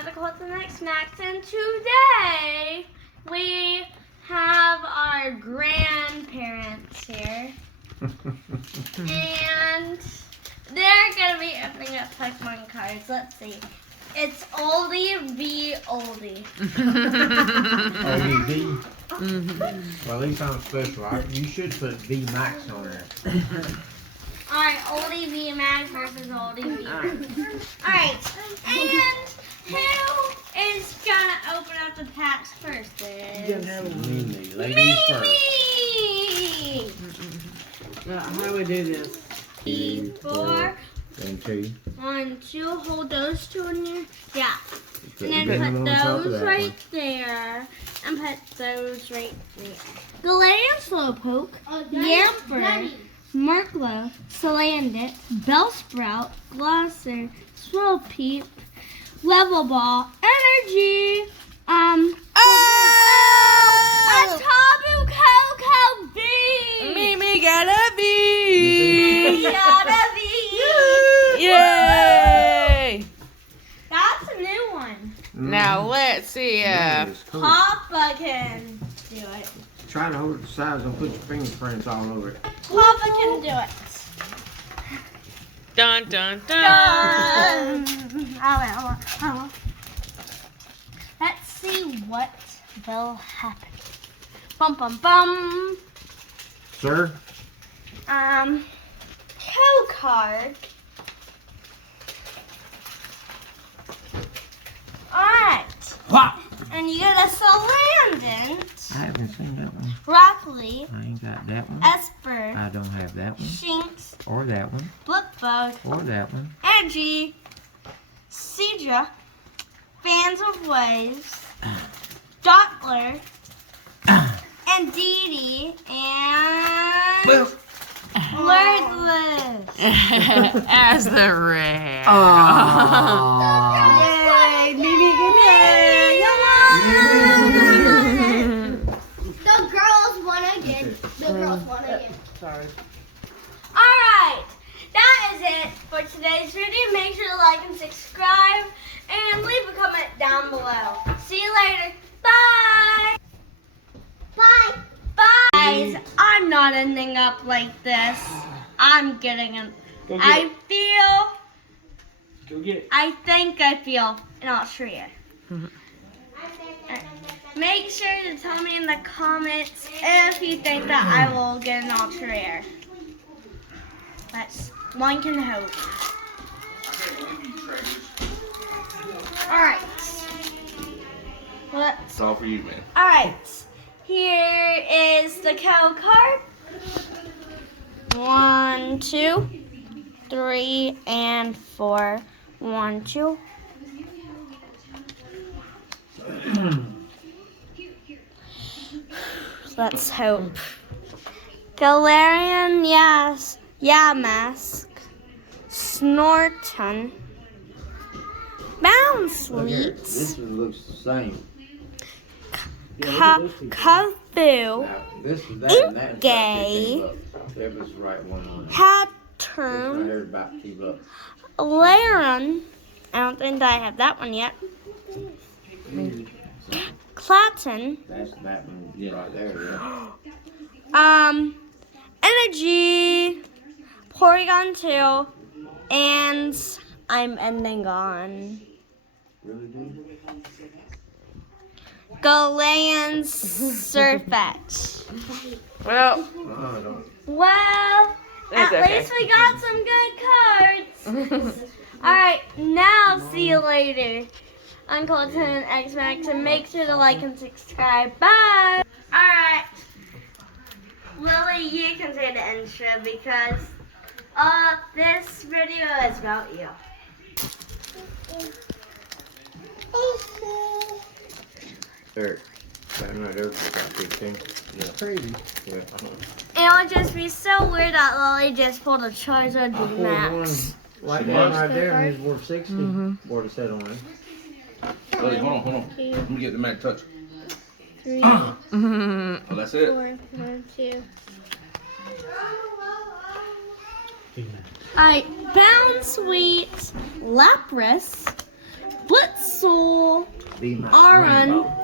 at the Colton X Max, and today we have our grandparents here. And they're going to be opening up Pokemon cards. Let's see. It's Oldie v. Oldie. Oldie V? Well, these sound special. You should put V Max on there. Alright, Oldie v. Max versus Oldie v. Max. Alright, and who is going to open up the packs first? Mimi. Ladies first. How do we do this? 4, And 2. 1, 2. Hold those two in there. Yeah. And then Put put them on top of those that right there. And put those right there. Galarian Slowpoke, Yamper, Murklow, Salandit, Bellsprout, Glosser, Swirlpeep, Level Ball, Energy, Atabu Coco B! Mimi got a B! Yada B! Yay! That's a new one. Now let's see. That is cool. Papa can do it. Try to hold it to the sides. Don't put your fingerprints all over it. Papa can do it. Dun dun dun. Let's see what will happen. Bum bum bum. Sir? Code card. Alright. What? And you get a Salandit, I haven't seen that one. Broccoli, I ain't got that one. Esper, I don't have that one. Shinx, Or that one. Blipbug, Or that one. Energy, Seadra, Fans of Waves, Dottler, and Dee and Wordless. As the red. Yay! Mimi can The girls won again. The girls won again. Sorry. Alright, that is it for today's video. Make sure to like and subscribe and leave a comment down below. See you later. Bye! Bye. Bye! Guys, I'm not ending up like this. I'm getting an. I think I feel in Austria. Make sure to tell me in the comments if you think that I will get an ultra rare. That's one can hope. Alright. It's all for you, man. Alright. Here is the code card. 1, 2, 3, and 4. 1, 2. Let's hope. Galarian Yamask, Snorton, Bounsweet, This one looks the same. Kafoo, This is that and that. Gay. That was the right one on it. Haturn, I heard about $2. Laren. I don't think I have that one yet. Clapton. That's that one right there, yeah. Energy, Porygon 2, and I'm ending on Really, dude? Galarian Surfetch. Well, I don't. Well, That's at okay. least we got some good cards. Alright, now see you later on Colton X Max, and make sure to like and subscribe. Bye! Alright, Lily, you can say the intro because this video is about you. There. That right there was about 15. Yeah. Crazy. Yeah, It would just be so weird that Lily just pulled a Charizard I pulled Max. one like that right there and it's worth 60. What it said on it. Buddy, hold on. Let me get the mag touch. 3, Oh, that's it. 4, 1, 2. Alright, Bounsweet, Lapras, Blitzle, VMAX Aron. Rainbow.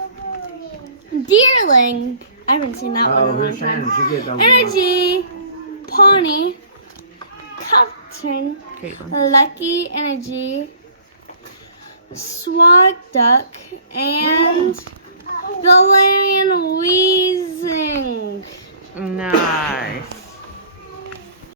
Deerling. I haven't seen that one Oh, in a long here's Shannon. time. She gets over Energy. Pawnee. Captain. Caitlin. Lucky Energy. Swag Duck. And the